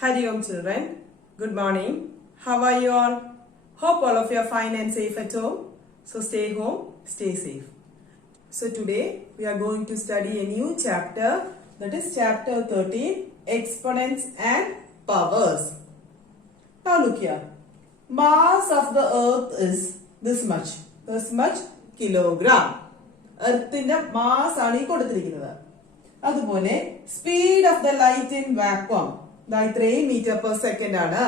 Hari Om children, good morning. How are you all? Hope all of you are fine and safe at home. So stay home, stay safe. So today we are going to study a new chapter, that is chapter 13, Exponents and Powers. Now look here. Mass of the earth is this much kilogram. Earth's mass ആണ് ഈ കൊടുത്തിരിക്കുന്നത്. അതുപോലെ speed of the light in vacuum ഇത്രയും meter per second ആണ്.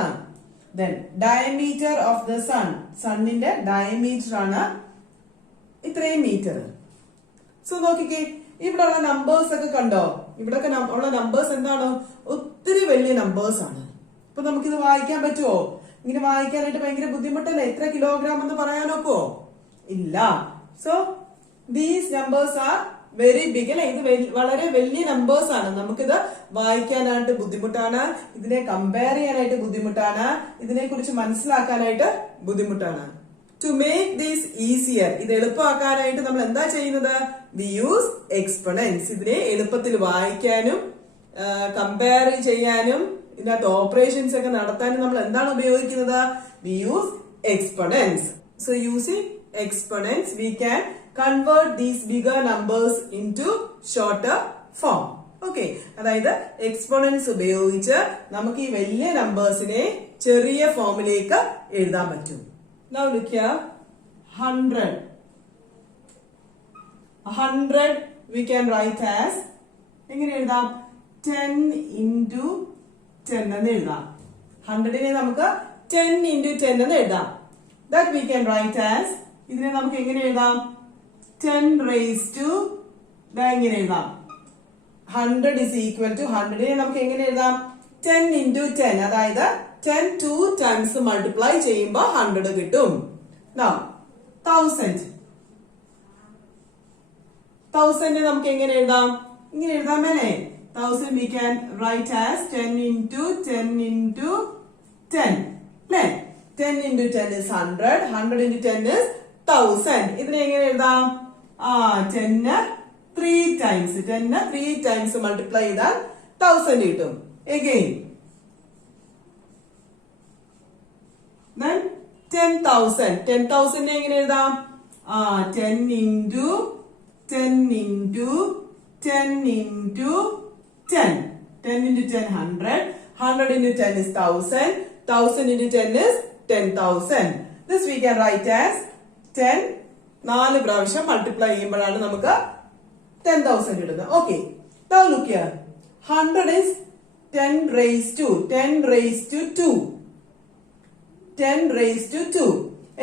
Then diameter of the sun, sunന്റെ diameter ആണ് ഇത്രയും metre. So നോക്കിക്കേ, ഇവിടെ ഉള്ള നമ്പേഴ്സ് ഒക്കെ കണ്ടോ? ഇവിടെ ഉള്ള നമ്പേഴ്സ് എന്താണ്? ഒത്തിരി വലിയ നമ്പേഴ്സ് ആണ്. അപ്പൊ നമുക്കിത് വായിക്കാൻ പറ്റുമോ? ഇങ്ങനെ വായിക്കാനായിട്ട് ഭയങ്കര ബുദ്ധിമുട്ടല്ലേ? എത്ര കിലോഗ്രാം എന്ന് പറയാനൊക്കോ? ഇല്ല. So these numbers are very big അല്ലെ? ഇത് വളരെ വലിയ നമ്പേഴ്സ് ആണ്. നമുക്കിത് വായിക്കാനായിട്ട് ബുദ്ധിമുട്ടാണ്, ഇതിനെ കമ്പയർ ചെയ്യാനായിട്ട് ബുദ്ധിമുട്ടാണ്, ഇതിനെ കുറിച്ച് മനസ്സിലാക്കാനായിട്ട് ബുദ്ധിമുട്ടാണ്. ടു മേക്ക് ദിസ് ഈസിയർ, ഇത് എളുപ്പമാക്കാനായിട്ട് നമ്മൾ എന്താ ചെയ്യുന്നത്? We use എക്സ്പൊണൻസ്. ഇതിനെ എളുപ്പത്തിൽ വായിക്കാനും കമ്പയർ ചെയ്യാനും ഇതിനകത്ത് ഓപ്പറേഷൻസ് ഒക്കെ നടത്താനും നമ്മൾ എന്താണ് ഉപയോഗിക്കുന്നത്? We use എക്സ്പൊണൻസ്. So using എക്സ്പൊണൻസ് we can convert these bigger numbers into shorter form. Okay, അതായത് എക്സ്പോണൻസ് ഉപയോഗിച്ച് നമുക്ക് ഈ വലിയ നമ്പേഴ്സിനെ ചെറിയ ഫോമിലേക്ക് എഴുതാൻ പറ്റും. Now look here, 100 we can write as എങ്ങനെ എഴുതാം? 10 into 10 എന്ന് എഴുതാം. 100നെ നമുക്ക് 10 into 10 എന്ന് എഴുതാം. That we can write as, ഇതിനെ നമുക്ക് എങ്ങനെ എഴുതാം? 10 raised to ഇങ്ങനെ എഴുതാം. 100 is equal to 100 നമുക്ക് എങ്ങനെ എഴുതാം? 10 into 10, അതായത് 10 2 times multiply ചെയ്യുമ്പോൾ 100 കിട്ടും. Now 1000 നമുക്ക് എങ്ങനെ എഴുതാം? ഇങ്ങനെ എഴുതാം അല്ലേ? 1000 we can write as 10 into 10 into 10 അല്ലേ? 10 into 10 is 100, 100 into 10 is 1000. ഇതിനെ എങ്ങനെ എഴുതാം? 10 3 times multiply ചെയ്താൽ 1000 കിട്ടും. Again then 10,000 എങ്ങനെ എഴുതാം? 10 into 10 into 10 into 10 10 into 10 100, 100 into 10 is 1000, 1000 into 10 is 10,000. This we can write as 10 4 പ്രാവശ്യം മൾട്ടിപ്ലൈ ചെയ്യുമ്പോഴാണ് നമുക്ക് 10,000 കിട്ടുന്നത്. Okay, now look here, 100 is 10 raised to 2, 10 raised to 2.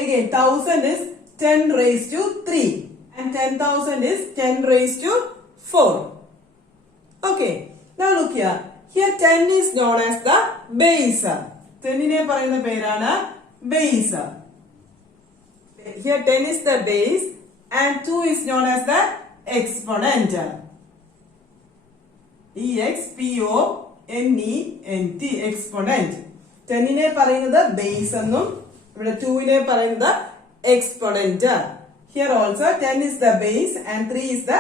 Again 1000 is 10 raised to 3 and 10,000 is 10 raised to 4. Okay, now look here, 10 is known as the base. 10നെ പറയുന്ന പേരാണ് base. Here 10 is the base and 2 is known as the exponent. EXPONENT, exponent. 10നെ പറയുന്നത് base എന്നും ഇവിടെ 2നെ പറയുന്നത് exponent. Here also 10 is the base and 3 is the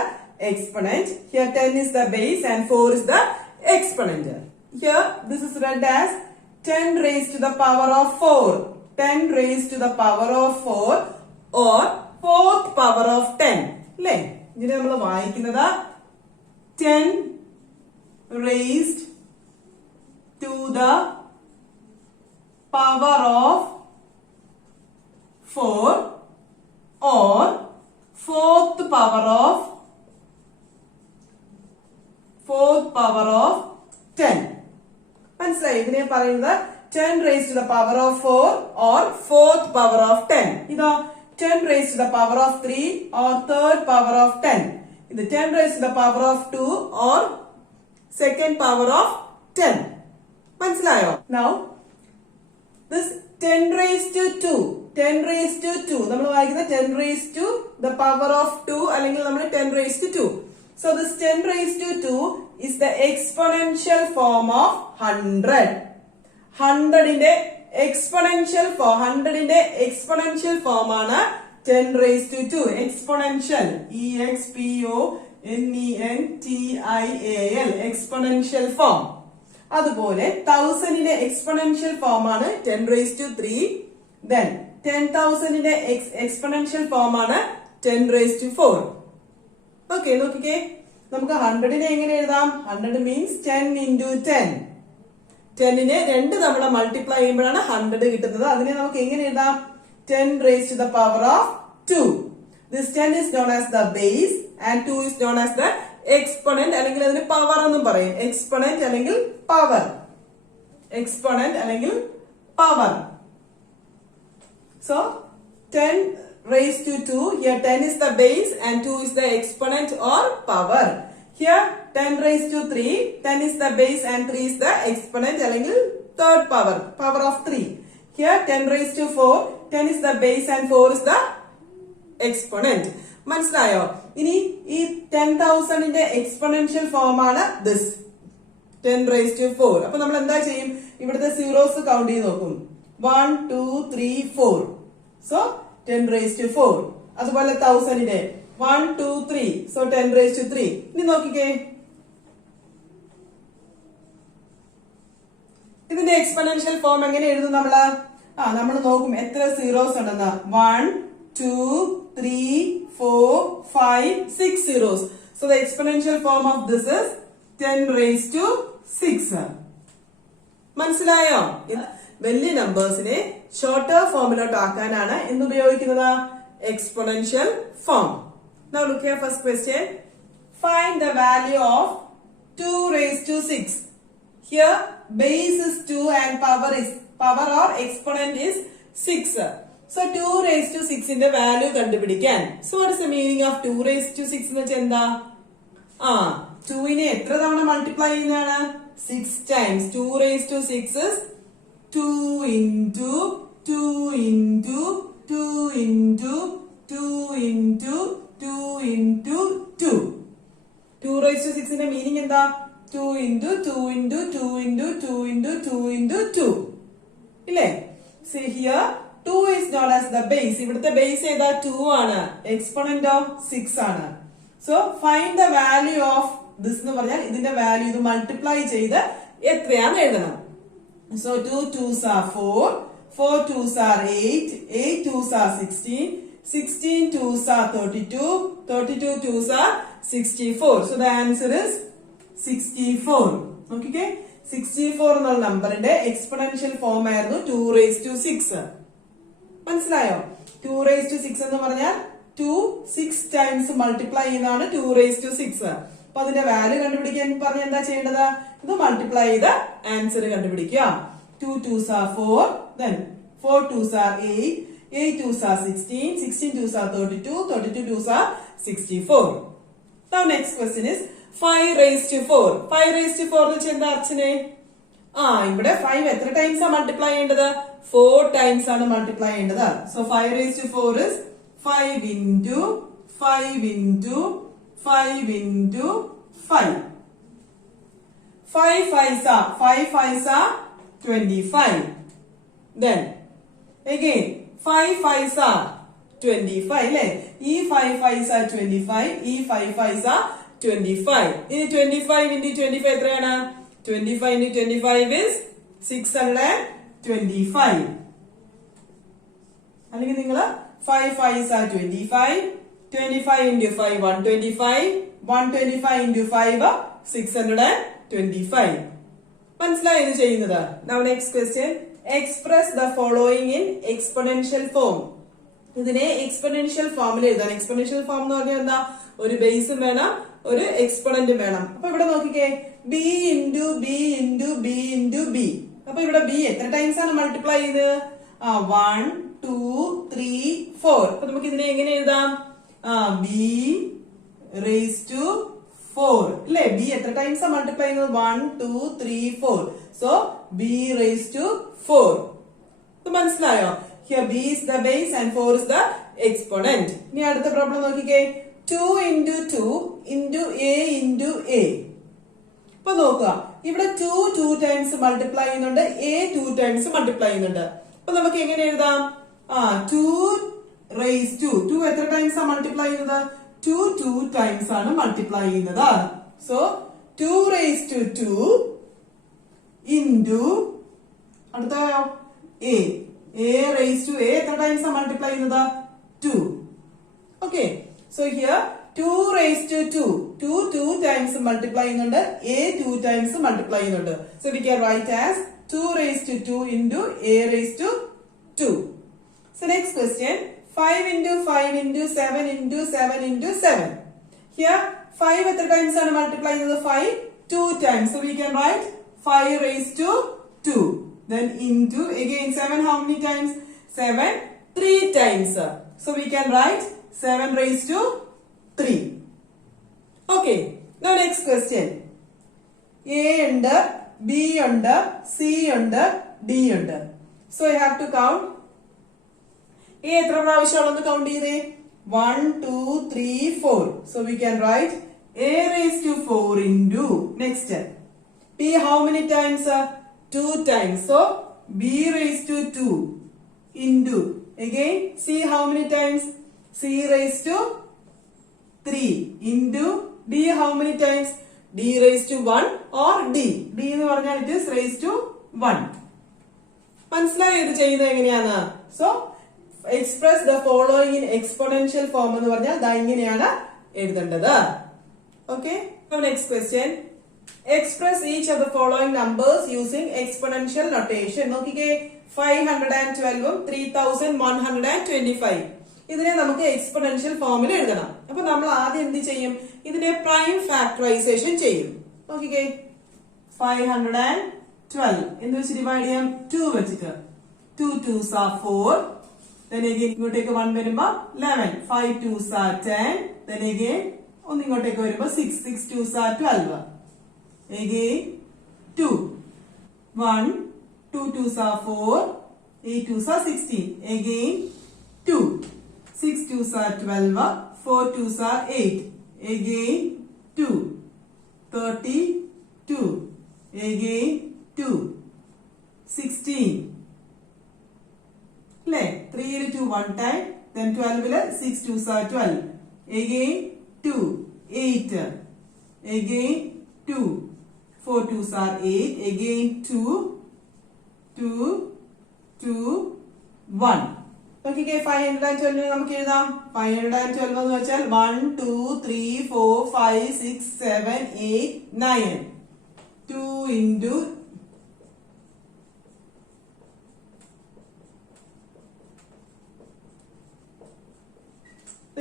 exponent. Here 10 is the base and 4 is the exponent. Here this is read as 10 raised to the power of 4. 10 raised to the power of 4 or 4th power of 10 അല്ലേ? ഇതിനെ നമ്മൾ വായിക്കുന്നത് 10 raised to the power of 4 or 4th power of 10. മനസ്സിലായി? ഇതിനെ പറയുന്നത് 10 raised to the power of 4 or 4th power of 10. ഇതോ 10 raised to the power of 3 or 3rd power of 10. ഇത് 10 raised to the power of 2 or 2nd power of 10. മനസ്സിലായോ? Now this 10 raised to 2 നമ്മൾ വായിക്കുന്നത് 10 raised to the power of 2 അല്ലെങ്കിൽ നമ്മൾ 10 raised to 2. So this 10 raised to 2 is the exponential form of 100. 100ന്റെ exponential form ആണ് 10 raised to 2. Exponential, EXPONENTIAL, exponential form. അതുപോലെ 1000ന്റെ exponential form ആണ് 10⁻³ then 10,000ന്റെ exponential form ആണ് 10⁻⁴. Okay, നോക്കിക്കേ, നമുക്ക് 100നെ എങ്ങനെ എഴുതാം? 100 മീൻസ് 10 into 10. 10നെ 2 തവണ മൾട്ടിപ്ലൈ ചെയ്യുമ്പോഴാണ് 100 കിട്ടുന്നത്. അതിനെ നമുക്ക് എങ്ങനെ എഴുതാം? 10⁻². This 10 is known as the base and 2 is known as the exponent, അല്ലെങ്കിൽ അതിന് പവർ എന്നും പറയും. എക്സ്പൊണന്റ് അല്ലെങ്കിൽ പവർ. എക്സ്പൊണന്റ് അല്ലെങ്കിൽ power. So 10⁻². Here 10 is the base and 2 is the exponent or power. Here 10⁻³ 10 is the base and 3 is the exponent അല്ലെങ്കിൽ third power, power of 3. Here 10⁻⁴ 10 is the base and 4 is the exponent. മനസ്സിലായോ? ഇനി ഈ 10,000ന്റെ exponential form ആണ് this 10⁻⁴. അപ്പൊ നമ്മൾ എന്താ ചെയ്യും? ഇവിടുത്തെ സീറോസ് കൗണ്ട് ചെയ്ത് നോക്കും. 1 2 3 4. So 10⁻⁴. അതുപോലെ 1000ന്റെ 1 2 3. So 10⁻3. ഇനി നോക്കിക്കേ, ഇതിന്റെ എക്സ്പൊണൻഷ്യൽ ഫോം എങ്ങനെ എഴുതും നമ്മള്? നമ്മൾ നോക്കും എത്ര സീറോസ് ഉണ്ടെന്ന്. 1 2 3 4 5 6 zeros. So the exponential form of this is 10⁻6. മനസ്സിലായോ? വലിയ നമ്പേഴ്സിനെ ഷോർട്ടർ ഫോമിലോട്ട് ആക്കാനാണ് എന്ത് ഉപയോഗിക്കുന്നത്? Exponential form. Now look here, first question. Find the value of 2⁻6. Here base is 2 and power or exponent is 6. So 2⁻6 ന്റെ വാല്യൂ കണ്ടുപിടിക്കാൻ. So what is the meaning of 2⁻6 എന്ന് വെച്ചാൽ എന്താ? 2നെ എത്ര തവണ മൾട്ടിപ്ലൈ ചെയ്യുന്നതാണ്? 6 times. 2⁻6 is 2 into 2 into 2 into 2 into 2 into 2. 2⁻6 ന്റെ meaning എന്താ? 2 into 2 into 2 into 2 into 2 into 2. ഇല്ലേ? See here 2 is known as the base. ഇവിടുത്തെ ബേസ് ഏതാ? 2 ആണ്. എക്സ്പൊണന്റ് ഓഫ് 6 ആണ്. So find the value of this എന്ന് പറഞ്ഞാൽ ഇതിന്റെ വാല്യൂ ഇത് മൾട്ടിപ്ലൈ ചെയ്ത് എത്രയാന്ന് എഴുതണം. So 2 2s are 4, 4 2s are 8, 8 2s are 16, 16 2s are 32, 32 2s are 64. So the answer is 64. Okay, 64 എന്നുള്ള നമ്പറിന്റെ എക്സ്പൊണൻഷ്യൽ ഫോം ആയിരുന്നു 2⁻6. മനസ്സിലായോ? 2⁻6 എന്ന് പറഞ്ഞാൽ 2 6 ടൈംസ് മൾട്ടിപ്ലൈ ചെയ്യുന്നതാണ് 2⁻6. അപ്പൊ അതിന്റെ വാല്യൂ കണ്ടുപിടിക്കാൻ പറഞ്ഞ എന്താ ചെയ്യേണ്ടത്? ഇത് മൾട്ടിപ്ലൈ ചെയ്ത് ആൻസർ കണ്ടുപിടിക്കുക. 2 2s are 4, then 4 2s are 8, 8 2s are 16, 16 2s are 32, 32 2s are 64. Now next question is 5⁻4. 5⁻4 എന്ന് വെച്ചാൽ എന്താ അർച്ചനെ? ഇവിടെ 5 എത്ര ടൈംസ് ആ മൾട്ടിപ്ലൈ ചെയ്യേണ്ടത്? 4 ടൈംസ് ആണ് മൾട്ടിപ്ലൈ ചെയ്യേണ്ടത്. So 5⁻4 is 5 into 5 into 5 into 5. 5 5s are 25. Then again 5 5s are 25 അല്ലേ? ഈ 5 5s are 25, ഈ 5 5s are 25. ഇനി 25 into 25 എത്രയാണ്? 25 into 25 is 625. അല്ലെങ്കിൽ നിങ്ങൾ 5 5s are 25, 25 into 5 125, 125 into 5 625. മനസ്സിലായോ ഇത് ചെയ്യുന്നത്? Now next question. Express the following in exponential form. ഇതിനെ എക്സ്പൊണൻഷ്യൽ ഫോമിൽ എഴുതാൻ. എക്സ്പൊണൻഷ്യൽ ഫോം എന്ന് പറഞ്ഞാൽ എന്താ? ഒരു ബേസും വേണം, ഒരു എക്സ്പൊണന്റും വേണം. അപ്പൊ ഇവിടെ നോക്കിക്കേ, b into b into b into b. അപ്പൊ ഇവിടെ b എത്ര ടൈംസ് ആണ് മൾട്ടിപ്ലൈ ചെയ്ത്? 1 2 3 4. അപ്പൊ നമുക്ക് ഇതിനെ എങ്ങനെ എഴുതാം? b⁻4 അല്ലേ? b എത്ര ടൈംസ് ആണ് മൾട്ടിപ്ലൈ ചെയ്യുന്നത്? 1 2 3 4. So b⁻4. മനസ്സിലായോ? Here b is the base and 4 is the exponent. ഇനി അടുത്ത പ്രോബ്ലം നോക്കിക്കേ, 2 into 2 into a into a. ഇപ്പൊ നോക്കുക, ഇവിടെ 2 ടൈംസ് മൾട്ടിപ്ലൈ ചെയ്യുന്നുണ്ട്, a 2 ടൈംസ് മൾട്ടിപ്ലൈ ചെയ്യുന്നുണ്ട്. അപ്പൊ നമുക്ക് എങ്ങനെ എഴുതാം? 2⁻2 എത്ര ടൈംസ് ആണ് മൾട്ടിപ്ലൈ ചെയ്യുന്നത്? 2 ടൈംസ് ആണ് മൾട്ടിപ്ലൈ ചെയ്യുന്നത്. So 2⁻2 into അടുത്തയോ a. a raised to a എത്ര ടൈംസ് മൾട്ടിപ്ലൈ ചെയ്യുന്നത് 2. Okay, so here 2 raised to 2 2 times multiply ചെയ്യുന്നുണ്ട്, a 2 times multiply ചെയ്യുന്നുണ്ട്. So we can write as 2 raised to 2 into a raised to 2. So next question, 5 into 5 into 7 into 7 into 7. Here 5 എത്ര times ആണ് multiply ചെയ്യുന്നത്? 5 2 times. So we can write 5 raised to 2. Then into again 7 how many times? 7 3 times. So we can write 7 raised to 3. Okay. Now next question. A ഉണ്ട്, B ഉണ്ട്, C ഉണ്ട്, D ഉണ്ട്. So I have to count. A എത്ര പ്രാവശ്യമാണെന്ന് count ചെയ്തേ? 1 2 3 4. So we can write A raised to 4 into next. B how many times? 2 times. So B raised to 2 into again C how many times? C raised to 3 into D how many times? D raised to 1 or D. D എന്ന് പറഞ്ഞാൽ it is raised to 1. മനസ്സിലായോ ഇത് ചെയ്യുന്നത് എങ്ങനെയാണ്? So express the following in exponential form എന്ന് പറഞ്ഞാൽ ദാ ഇങ്ങനെയാണ് എഴുതേണ്ടത്. Okay. Now next question. Express each of the following numbers using exponential notation. നോക്കിക്കേ 512 ഉം 3125. ഇതിനെ നമുക്ക് എക്സ്പോണൻഷ്യൽ ഫോമിൽ എഴുതണം. അപ്പൊ നമ്മൾ ആദ്യം എന്ത് ചെയ്യും? ഇതിനെ പ്രൈം ഫാക്ടറൈസേഷൻ ചെയ്യും. നോക്കിക്കേ 512 എന്ത് വെച്ച് ഡിവൈഡ് ചെയ്യാം? 2 വെച്ചിട്ട്. 2 2s are 4. Then again ഇങ്ങോട്ടേക്ക് 1 വരുമ്പോ 11. 5 2s are 10. Then again ഒന്ന് ഇങ്ങോട്ടേക്ക് വരുമ്പോ 6 6 2s are 12. Again 2 1 2 2s are 4. 8 2s are 16. Again 2 6 2s are 12. 4 2s are 8. Again 2 32. Again 2 16. അല്ലേ? 3 2 1 time. Then 12 6 2s are 12. Again 2 8. Again 2 4 2s are 8. Again 2 2 2 1. നോക്കിക്കേ 512 നമുക്ക് എഴുതാം. 512 എന്ന് വെച്ചാൽ 1 2 3 4 5 6 7 8 9. 2 into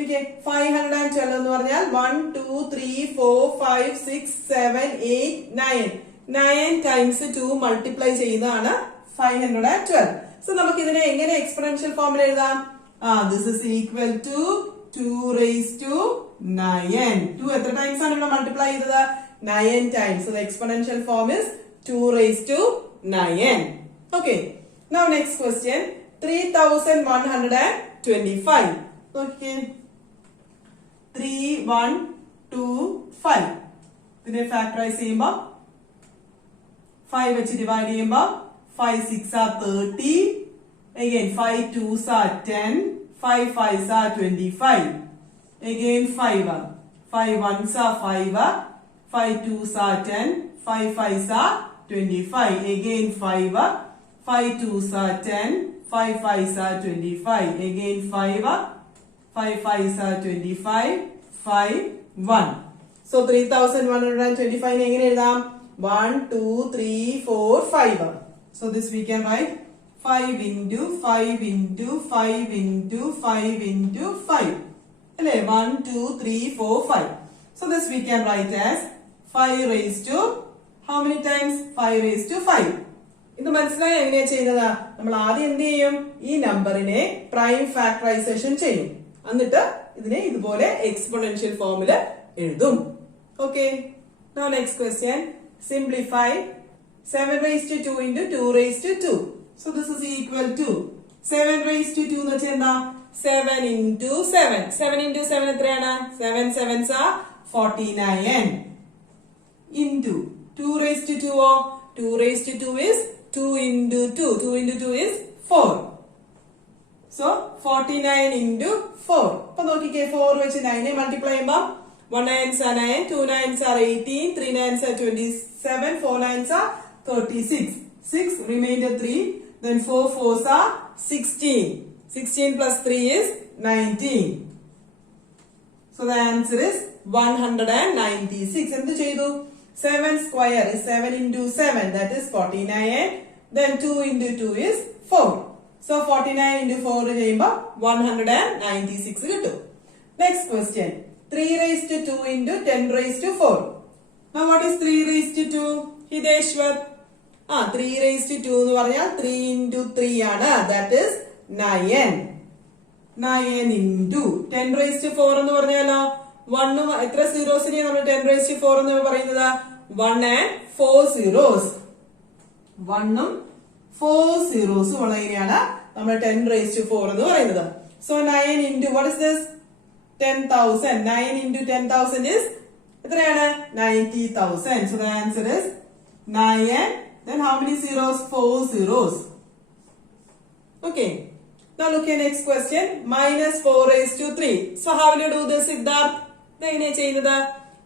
okay 512 എന്ന് പറഞ്ഞാൽ 1 2 3 4 5 6 7 8 9 9 times 2 മൾട്ടിപ്ലൈ ചെയ്യുന്നതാണ് 512. സോ നമുക്ക് ഇതിനെ എങ്ങനെ എക്സ്പോണൻഷ്യൽ ഫോമിൽ എഴുതാം? This is equal to 2 raised to 9. 2 എത്ര ടൈംസ് ആണ് ഇവിടെ മൾട്ടിപ്ലൈ ചെയ്തത്? 9 times. So the exponential form is 2 raised to 9. Okay. Now next question. 3125. Okay. 3 1 2 5. ഇതിനെ ഫാക്ടറൈസ് ചെയ്യുമ്പോൾ 5 വെച്ച് ഡിവൈഡ് ചെയ്യുമ്പോൾ 5 6 are 30. Again 5 2s are 10. 5 5s are 25. Again 5 1s are 5. 5 2s are 10. 5 5s are 25. Again 5 2s are 10. 5 5s are 25. Again 5 5s are 25. 5 1. So 3125 എങ്ങനെ എഴുതാം? 1 2 3 4 5. So this we can write 5 into 5 into 5 into 5 into 5. അല്ലേ? 1 2 3 4 5. So this we can write as 5 raised to how many times? 5 raised to 5. ഇത് മനസ്സിലായി എങ്ങനെയാ ചെയ്യുന്നത്? നമ്മൾ ആദ്യം എന്ത് ചെയ്യും? ഈ നമ്പറിനെ പ്രൈം ഫാക്ടറൈസേഷൻ ചെയ്യും. എന്നിട്ട് ഇതിനെ ഇതുപോലെ എക്സ്പോണൻഷ്യൽ ഫോമിൽ എഴുതും. Okay. Now next question. Simplify 7 raised to 2 into 2 raised to 2. So this is equal to 7 raised to 2 എന്ന് വെച്ചാൽ എന്താ? 7 into 7. 7 into 7 എത്രയാണ്? 7 7s are 49. Into 2 raised to 2 or 2 raised to 2 is 2 into 2. 2 into 2 is 4. So 49 into 4. അപ്പൊ നോക്കിക്കേ 4 വെച്ച് 9 multiply ചെയ്യുമ്പോൾ 1 9s are 9, 2 9s are 18, 3 9s are 27, 4 9s are 36. 6 remainder 3. Then 4 fours are 16. 16 plus 3 is 19. So the answer is 196. എന്ത് ചെയ്തു? 7 square is 7 into 7, that is 49. Then 2 into 2 is 4. So 49 into 4 ചെയ്യുമ്പോൾ 196 കിട്ടും. Next question. 3 raised to 2 into 10 raised to 4. Now what is 3 raised to 2? Hideshwar. 3 raised to 2 എന്ന് പറഞ്ഞാൽ 3 into 3 ആണ്. That is 9. 9 into 10 raised to 4 എന്ന് പറഞ്ഞാലോ 1 എത്ര സീറോസിനെ നമ്മൾ 10 raised to 4 എന്ന് പറയുന്നത്? 1 and 4 zeros. 1 ഉം 4 zeros ഉള്ളതിനെയാണ് നമ്മൾ 10 raised to 4 എന്ന് പറയുന്നത്. So 9 into what is this? 10,000. 9 into 10,000 is എത്രയാണ്? 90,000. So the answer is 9. Then how many zeros? 4 zeros. Okay. Now look at next question. Minus 4 raised to 3. So how will you do this, Siddharth? ഇതെങ്ങനെയാ ചെയ്യുന്നത്?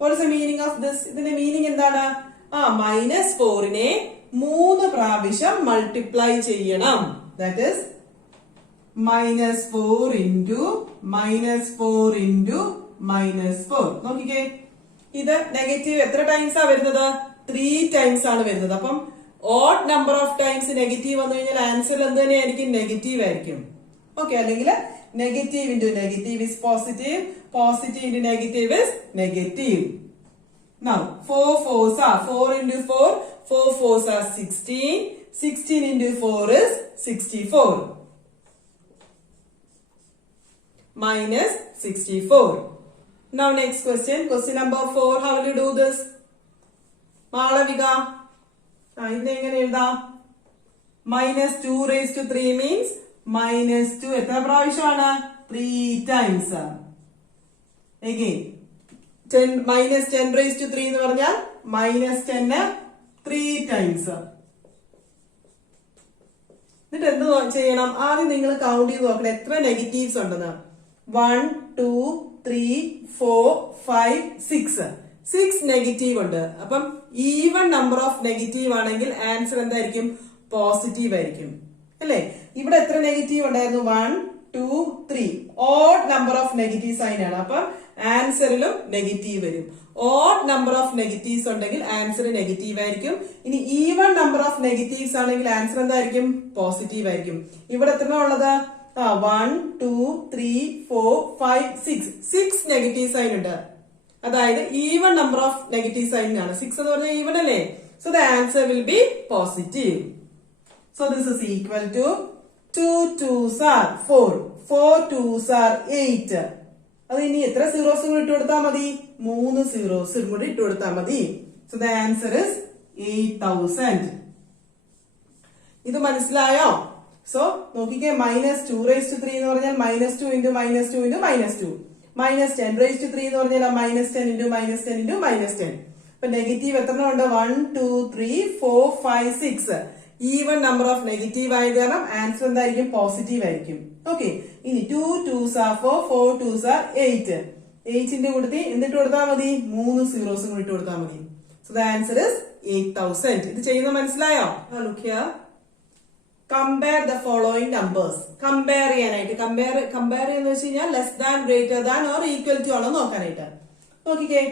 What is the meaning of this? ഇതിന്റെ meaning എന്താണ്? Minus 4നെ 3 പ്രാവശ്യം multiply ചെയ്യണം. That is minus 4 into minus 4. നോക്കിക്കേ, ഇത് negative എത്ര times ആ വരുന്നത്? 3 ടൈംസ് ആണ് വരുന്നത്. അപ്പം odd number of times negative വന്നു കഴിഞ്ഞാൽ ആൻസർ എന്ത് തന്നെയായിരിക്കും? നെഗറ്റീവ് ആയിരിക്കും. ഓക്കെ, അല്ലെങ്കിൽ negative into negative is positive, positive into negative is negative. Now 4 fours are 4 into 4, 4 fours are 16, 16 into 4 is 64. Minus 64. Now next question, question number 4. How will you do this? Malavika. ഇതെങ്ങനെ എഴുതാം? Minus 2 raised to 3 means minus 2 എത്ര പ്രാവശ്യമാണ്? 3 times. Again, 10 minus 10 raised to 3 എന്ന് പറഞ്ഞാൽ minus 10 3 times. എന്നിട്ട് എന്ത് ചെയ്യണം? ആദ്യം നിങ്ങൾ കൗണ്ട് ചെയ്ത് നോക്കണം എത്ര നെഗറ്റീവ്സ് ഉണ്ടെന്ന്. 1 2 3 4 5 6. 6 നെഗറ്റീവ് ഉണ്ട്. അപ്പം ഈവൺ നമ്പർ ഓഫ് നെഗറ്റീവ് ആണെങ്കിൽ ആൻസർ എന്തായിരിക്കും? പോസിറ്റീവ് ആയിരിക്കും, അല്ലേ? ഇവിടെ എത്ര നെഗറ്റീവ് ഉണ്ടായിരുന്നു? 1 2 3. Odd number of negative sign ആണ്. അപ്പം ആൻസറിലും നെഗറ്റീവ് വരും. ഓഡ് നമ്പർ ഓഫ് നെഗറ്റീവ്സ് ഉണ്ടെങ്കിൽ ആൻസർ നെഗറ്റീവ് ആയിരിക്കും. ഇനി ഈവൺ നമ്പർ ഓഫ് നെഗറ്റീവ്സ് ആണെങ്കിൽ ആൻസർ എന്തായിരിക്കും? പോസിറ്റീവ് ആയിരിക്കും. ഇവിടെ എത്ര ഉള്ളത്? 1 2 3 4 5 6. 6 നെഗറ്റീവ് സൈൻ ഉണ്ട്. അതായത് even number of negative sign ആണ്. 6 എന്ന് പറഞ്ഞാൽ ഈവൺ അല്ലേ? So the answer will be positive. So this is equal to 2 2s are 4, 4 2s are 8. അത് ഇനി എത്ര സീറോസ് കൂടി ഇട്ട് കൊടുത്താൽ മതി? 3 സീറോസ് കൂടി ഇട്ട് കൊടുത്താൽ മതി. So the answer is 8000. ഇത് മനസ്സിലായോ? സോ നോക്കിക്കേ, minus 2 raised to 3 എന്ന് പറഞ്ഞാൽ minus 2 into minus 2 into minus 2. minus 10 raised to 3 എന്ന് പറഞ്ഞാൽ minus 10 into minus 10 into minus 10. അപ്പൊ നെഗറ്റീവ് എത്ര ഉണ്ട്? 1 2 3 4 5 6. ഈവൺ നമ്പർ ഓഫ് നെഗറ്റീവ് ആയത് കാരണം ആൻസർ എന്തായിരിക്കും? പോസിറ്റീവ് ആയിരിക്കും. ഓക്കെ, ഇനി 2 2s are 4, 4 2s are 8. 8ന്റെ കൂട്ടത്തിൽ എന്തിട്ട് കൊടുത്താൽ മതി? 3 സീറോസും കൂടി ഇട്ട് കൊടുത്താൽ മതി. So the answer is 8000. ഇത് ചെയ്യുന്നത് മനസ്സിലായോ? Look here. Compare the following numbers. Compare ചെയ്യാനായിട്ട് കമ്പയർ എന്ന് വെച്ച് കഴിഞ്ഞാൽ less than, greater than or equal to ആണോ നോക്കാനായിട്ട്. നോക്കിക്കേ,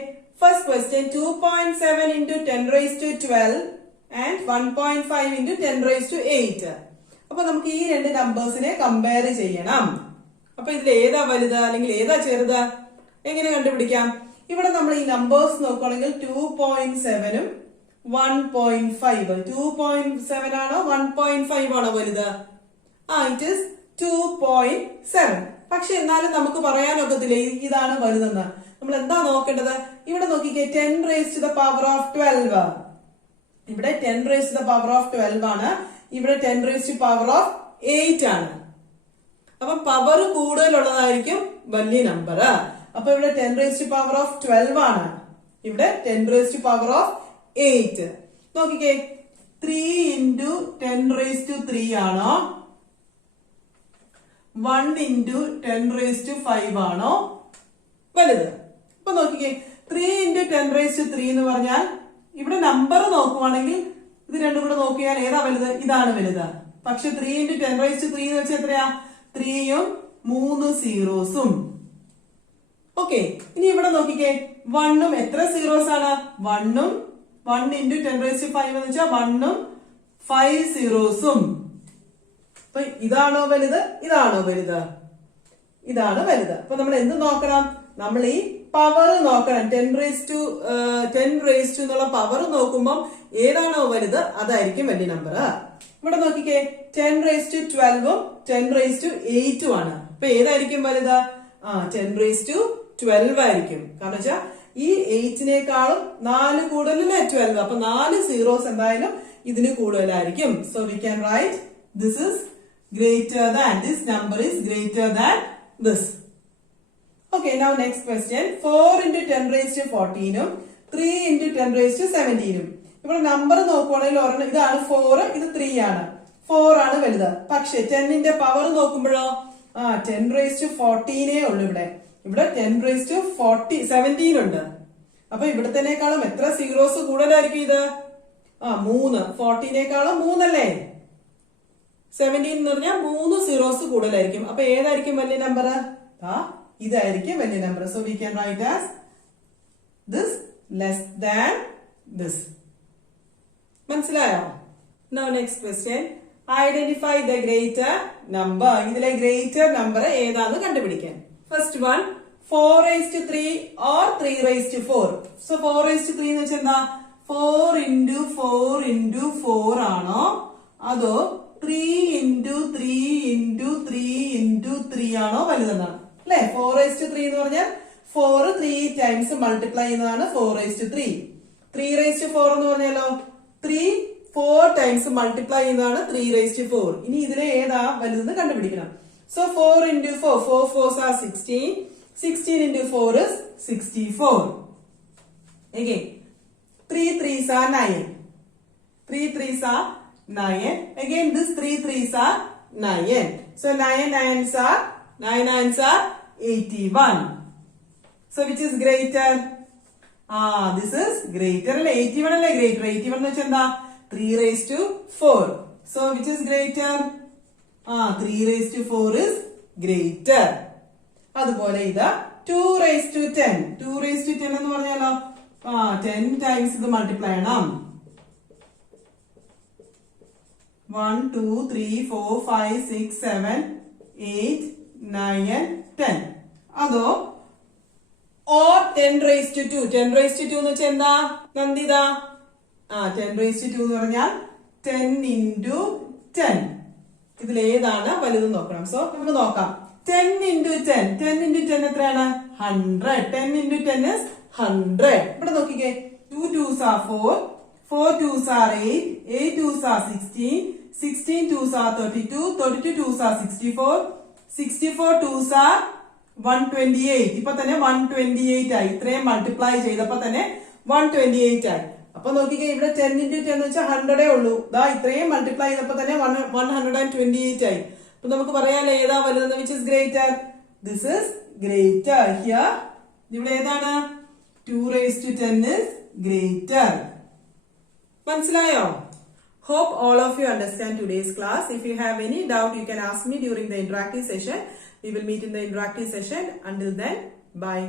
first question 2.7 into 10 raised to 12 and 1.5 into 10 raised to 8. അപ്പൊ നമുക്ക് ഈ രണ്ട് നമ്പേഴ്സിനെ കമ്പയർ ചെയ്യണം. അപ്പൊ ഇതിൽ ഏതാ വലുത് അല്ലെങ്കിൽ ഏതാ ചെറുത്? എങ്ങനെ കണ്ടുപിടിക്കാം? ഇവിടെ നമ്മൾ ഈ നമ്പേഴ്സ് നോക്കുകയാണെങ്കിൽ 2.7 ഉം 1.5. 2.7 ആണോ 1.5 ആണോ വലുത്? It is 2.7. പക്ഷെ എന്നാലും നമുക്ക് പറയാനൊക്കത്തില്ല ഇതാണ് വലുതെന്ന്. നമ്മൾ എന്താ നോക്കേണ്ടത്? ഇവിടെ നോക്കിക്കേ, 10 raised to the power of 12. ഇവിടെ 10 raised to the power of 12 ആണ്. ഇവിടെ 10 raised to power of 8 ആണ്. അപ്പൊ പവർ കൂടുതലുള്ളതായിരിക്കും വലിയ നമ്പർ. അപ്പൊ ഇവിടെ 10 raised to power of 12 ആണ്. ഇവിടെ 10 raised to power of 8. നോക്കിക്കേ, 3 into 10 raised to 3 ആണോ 1 into 10 raised to 5 ആണോ വലുത്? അപ്പൊ നോക്കിക്കേ, 3 into 10 raised to 3 എന്ന് പറഞ്ഞാൽ ഇവിടെ നമ്പർ നോക്കുവാണെങ്കിൽ ഇത് രണ്ടും കൂടെ നോക്കിയാൽ ഏതാ വലുത്? ഇതാണ് വലുത്. പക്ഷെ 3 into 10 raised to 3 എന്ന് വെച്ചാൽ എത്രയാ? 3യും 3 സീറോസും. ഓക്കെ, ഇനി ഇവിടെ നോക്കിക്കേ, 1ഉം എത്ര സീറോസ് ആണ്? 1ഉം 1 into 10 raised to 5 എന്ന് വെച്ചാൽ 1ഉം 5 സീറോസും. അപ്പൊ ഇതാണോ വലുത്? ഇതാണോ വലുത്? ഇതാണ് വലുത്. അപ്പൊ നമ്മൾ എന്ത് നോക്കണം? നമ്മൾ ഈ പവർ നോക്കണം. 10 raised to എന്നുള്ള പവർ നോക്കുമ്പോൾ ഏതാണോ വലുത് അതായിരിക്കും വലിയ നമ്പർ. ഇവിടെ നോക്കിക്കേ, 10 raised to 12ഉം 10 raised to 8ഉം ആണ്. അപ്പൊ ഏതായിരിക്കും വലുത്? 10 raised to 12 ആയിരിക്കും. കാരണം വെച്ചാൽ ഈ 8നേക്കാളും 4 കൂടുതലല്ലേ 12. അപ്പൊ 4 സീറോസ് എന്തായാലും ഇതിന് കൂടുതലായിരിക്കും. So we can right this is greater than, this number is greater than this. Okay, now next question. 4 into 10 raised to 14ഉം 3 into 10 raised to 17ഉം. ഇവിടെ നമ്പർ നോക്കുവാണെങ്കിൽ ഒരെണ്ണം ഇതാണ് 4, ഇത് 3 ആണ്. 4 ആണ് വലുത്. പക്ഷെ 10ന്റെ പവർ നോക്കുമ്പോഴോ 10 raised to 14 ഉള്ളു ഇവിടെ. ഇവിടെ 10 raised to 17 ഉണ്ട്. അപ്പൊ ഇവിടത്തേക്കാളും എത്ര സീറോസ് കൂടുതലായിരിക്കും ഇത്? 3. 14നേക്കാളും 3 അല്ലേ? 17 എന്ന് പറഞ്ഞാൽ 3 സീറോസ് കൂടുതലായിരിക്കും. അപ്പൊ ഏതായിരിക്കും വലിയ നമ്പർ? ഇതായിരിക്കും വലിയ number. So we can write as this less than this. മനസ്സിലായോ? Now next question. Identify the greater number. ഇതിലെ ഗ്രേറ്റർ നമ്പർ ഏതാന്ന് കണ്ടുപിടിക്കാൻ. First one, 4 raised to 3 or 3 raised to 4. So 4 raised to 3 എന്ന് വെച്ചാൽ എന്താ? 4 into 4 into 4 ആണോ അതോ 3 into 3 into 3 into 3 ആണോ വലുതെന്നാണ് അല്ലെ? 4 raised to 3 എന്ന് പറഞ്ഞാൽ 4 3 ടൈംസ് മൾട്ടിപ്ലൈ ചെയ്യുന്നതാണ് 4 raised to 3. 3 raised to 4 എന്ന് പറഞ്ഞാലോ 3 4 ടൈംസ് മൾട്ടിപ്ലൈ ചെയ്യുന്നതാണ് 3 raised to 4. ഇനി ഇതിലെ ഏതാ വലുതെന്ന് കണ്ടുപിടിക്കണം. So 4 into 4, 4 4s are 16. 16 into 4 is 64. Again, 3 3s are 9. 3 3s are 9. Again, this 3 3s are 9. So 9 9s are 81. So which is greater? This is greater. 81 അല്ലേ greater? 81 എന്ന് വെച്ചാൽ എന്താ? 3 raised to 4. So which is greater? 3 raised to 4 is greater. അതുപോലെ ഇത് 2 raised to 10. 2 raised to 10 എന്ന് പറഞ്ഞാലോ 10 times ഇത് multiply ചെയ്യണം. 1 2 3 4 5 6 7 8 9 10. അതോ or 10 raised to 2. 10 raised to 2 എന്ന് വെച്ചാൽ എന്താ നന്ദിത? 10 raised to 2 എന്ന് പറഞ്ഞാൽ 10 into 10. ഇതിൽ ഏതാണ് വലുത് നോക്കണം. സോ നമുക്ക് നോക്കാം. 10 into 10. 10 into 10 എത്രയാണ്? 100. 10 into 10 is 100. ഇവിടെ നോക്കിക്കേ, 2 2s are 4. 4 2s are 8. 8 2s are 16. 16 2s are 32. 32 2s are 64. 64 2s are 128. ഇപ്പൊ തന്നെ 128 ആയി. ഇത്രയും മൾട്ടിപ്ലൈ ചെയ്തപ്പോ തന്നെ 128 ആയി. അപ്പൊ നോക്കിക്കേ, ഇവിടെ 10 into 10 എന്ന് വെച്ചാൽ 100 ഉള്ളൂ. ഇത്രയും മൾട്ടിപ്ലൈ ചെയ്തപ്പോ തന്നെ 128 ആയി. അപ്പൊ നമുക്ക് പറയാലോ ഏതാ വലുതെന്ന്? Which is greater? This is greater. Here ഇവിടെ ഏതാണ്? 2 raised to 10 is greater. മനസ്സിലായോ? Hope all of you understand today's class. If you have any doubt, you can ask me during the interactive session. We will meet in the interactive session. Until then, bye.